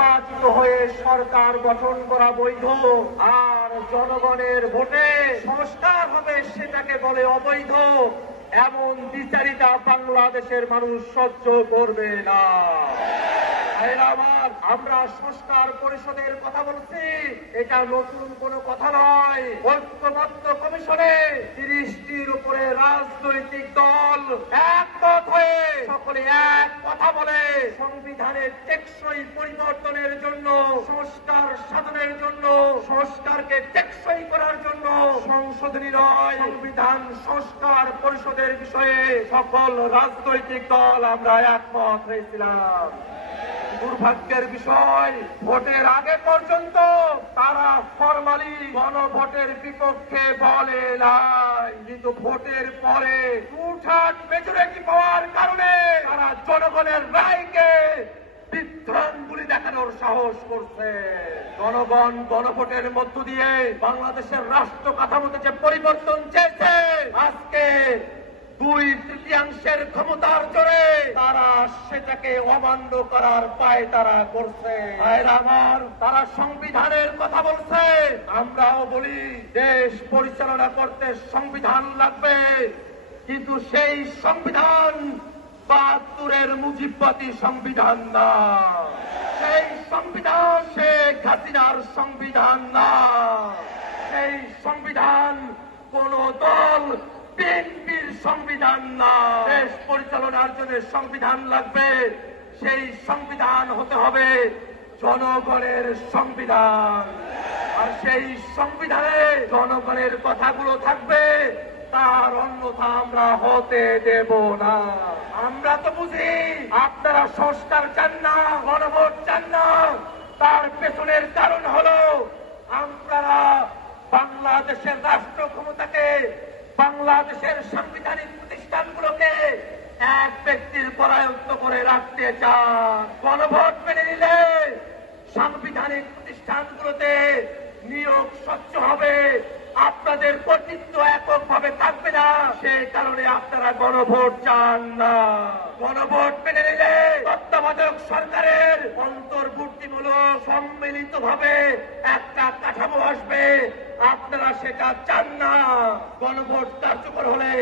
নির্বাচিত হয়ে সরকার গঠন করা বৈধ, আর জনগণের ভোটে সংস্কার হবে সেটাকে বলে অবৈধ, এমন দ্বিচারিতা বাংলাদেশের মানুষ সহ্য করবে না। আমরা সংস্কার পরিষদের কথা বলছি, এটা নতুন কোনো কথা নয়। ঐক্যমত্য কমিশনে 30টির উপরে রাজনৈতিক দল একমত হয়ে সকলে এক কথা বলে সংবিধানের টেকসই পরিবর্তনের জন্য, সংস্কার সাধনের জন্য, সংস্কারকে টেকসই করার জন্য সংশোধনী নয়, সংবিধান সংস্কার পরিষদের বিষয়ে সকল রাজনৈতিক দল আমরা একমত হয়েছিলাম। দুর্ভাগ্যের বিষয়, ভোটের আগে পর্যন্ত তারা ফরমালি গণভোটের বিপক্ষে বলে নাই, কিন্তু ভোটের পরে টুঠাট মেজরিটি পাওয়ার কারণে তারা জনগণের রায়কে বিভ্রান্তি দেখানোর সাহস করছে। জনগণ গণভোটের মধ্য দিয়ে বাংলাদেশের রাষ্ট্র কাঠামোতে যে পরিবর্তন চেয়েছে, আজকে 2/3 ক্ষমতার জোরে তারা সেটাকে অমান্য করার পায় তারা করছে। আমার তারা সংবিধানের কথা বলছে, আমরাও বলি দেশ পরিচালনা করতে সংবিধান লাগবে, কিন্তু সেই সংবিধান 72-এর মুজিববাদী সংবিধান না, সেই সংবিধান শেখ হাসিনার সংবিধান না, সেই সংবিধান কোন দল বিএনপির সংবিধান না। দেশ পরিচালনার জন্য সংবিধান লাগবে, সেই সংবিধান হতে হবে জনগণের সংবিধান, আর সেই সংবিধানে জনগণের কথাগুলো থাকবে, তার অন্যথা আমরা হতে দেব না। আমরা তো বুঝি আপনারা সংস্কার চান না, গণভোট চান না, তার পেছনের কারণ হলো আপনারা বাংলাদেশের রাষ্ট্র ক্ষমতাকে, বাংলাদেশের সাংবিধানিক প্রতিষ্ঠানগুলোকে এক ব্যক্তির পরায়ত্ত করে রাখতে চান। গণভোট মেনে নিলে সাংবিধানিক প্রতিষ্ঠানগুলোতে নিয়োগ স্বচ্ছ হবে, আপনাদের কর্তৃত্ব এককভাবে থাকবে না, সেই কারণে আপনারা গণভোট চান না। গণভোট মেনে নিলে তত্ত্বাবধায়ক সরকারের অন্তর্বর্তীমূলক সম্মিলিতভাবে একটা কাঠামো আসবে, আপনারা সেটা চান না। গণভোট কার্যকর হলে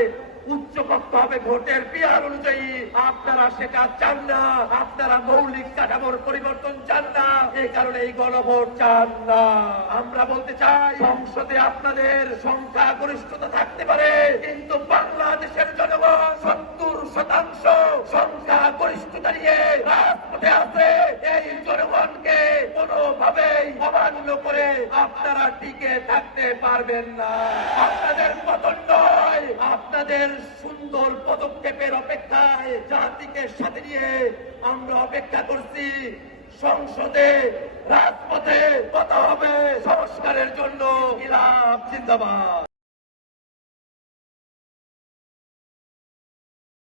উচ্চকক্ষ হবে ভোটের বিহার অনুযায়ী, আপনারা সেটা চান না। আপনারা মৌলিক কাঠামোর পরিবর্তন চান না, এই কারণে এই গণভোট চান না। আমরা বলতে চাই, সংসদে আপনাদের সংখ্যাগরিষ্ঠতা থাকতে পারে, কিন্তু বাংলাদেশের জনগণ 70% সংখ্যাগরিষ্ঠতা নিয়ে রাজপথে আছে। এই জনগণকে কোনোভাবেই অমান্য করে আপনারা টিকে থাকতে পারবেন না। আপনাদের পতন নয়, আপনাদের সুন্দর পদক্ষেপের অপেক্ষায় জাতিকে সাথে নিয়ে আমরা অপেক্ষা করছি। সংসদে রাজপথে কথা হবে সংস্কারের জন্য। ইনকিলাব জিন্দাবাদ।